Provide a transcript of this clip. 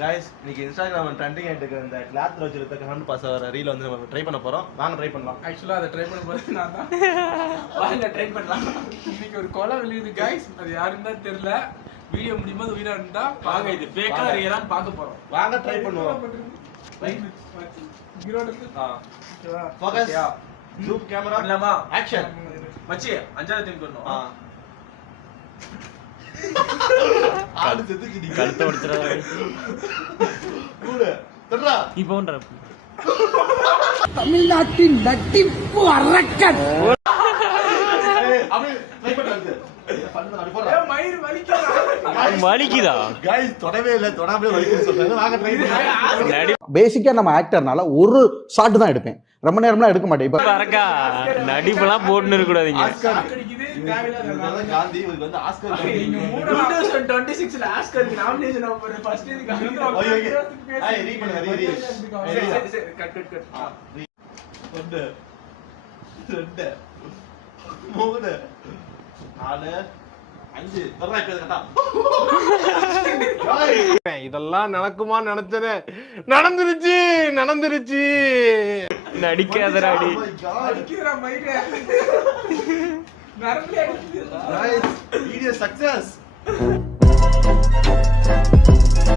Guys இன்னைக்கு Instagram trending ஆயிட்டு இருக்க இந்த கிளாத் ரோஜில ஹண்ட் பாஸ் வர ரீல் வந்து நம்ம ட்ரை பண்ண போறோம். வாங்க ட்ரை பண்ணலாம். ஆக்சுவலா அதை ட்ரை பண்ண போறது நான் தான். வாங்க ட்ரை பண்ணலாம். இன்னைக்கு ஒரு கொலை விழுது गाइस. அது யாருன்னு தான் தெரியல. வீடியோ முடியும்போது உயிரா இருந்தா வாங்க இது ஃபேக்கா ரியலான்னு பார்க்க போறோம். வாங்க ட்ரை பண்ணுவோம். ரைட். ஹீரோடுக்கு ஓகேவா? ஃபோக்கஸ். Zoom camera. பண்ணலாமா? ஆக்ஷன். மச்சி அஞ்சாவது டைம் பண்ணனும். ஆடு செத்துக்கு நீ கழுத்தை ஒடிச்சறா. கூட. தர்றா. இப்போன்ற தமிழ்நாட்டின் நட்டிப்பு அரக்கன். அப்படியே ட்ரை பண்ணு. பண்ணு அடி போறா. மயிர் வலிக்குதா? வலிக்குதா? गाइस தொடவே இல்ல தொடாமலே வலிக்குது சொல்றாங்க. வாங்க ட்ரை பண்ணலாம். பேசிக்கா நம்ம ஆக்டர்னால ஒரு ஷாட் தான் எடுப்பேன், ரொம்ப நேரம்லாம் எடுக்க மாட்டேன். இப்ப வரக்கா நடிப்பெல்லாம் போட்டுன்னு இருக்க கூடாதீங்க. ஆஸ்கர் அடிக்குது தேவையில்லாத காந்தி இவருக்கு வந்து ஆஸ்கர் நீங்க 2026 ல ஆஸ்கருக்கு நாமினேஷன் ஆக போற ஃபர்ஸ்ட் இதுக்கு ஓகே ஐ ரீ பண்ணு ரீ சரி கட் ஒன்று ரெண்டு மூணு நாலு அஞ்சு வர்றா இப்ப கட்டா. இதெல்லாம் நடக்குமா நினைச்சனே, நடந்துருச்சு. நடிக்காதடா அடி. அடிக்குதுடா மயிரே நரம்பு அடிக்குது. Guys video success.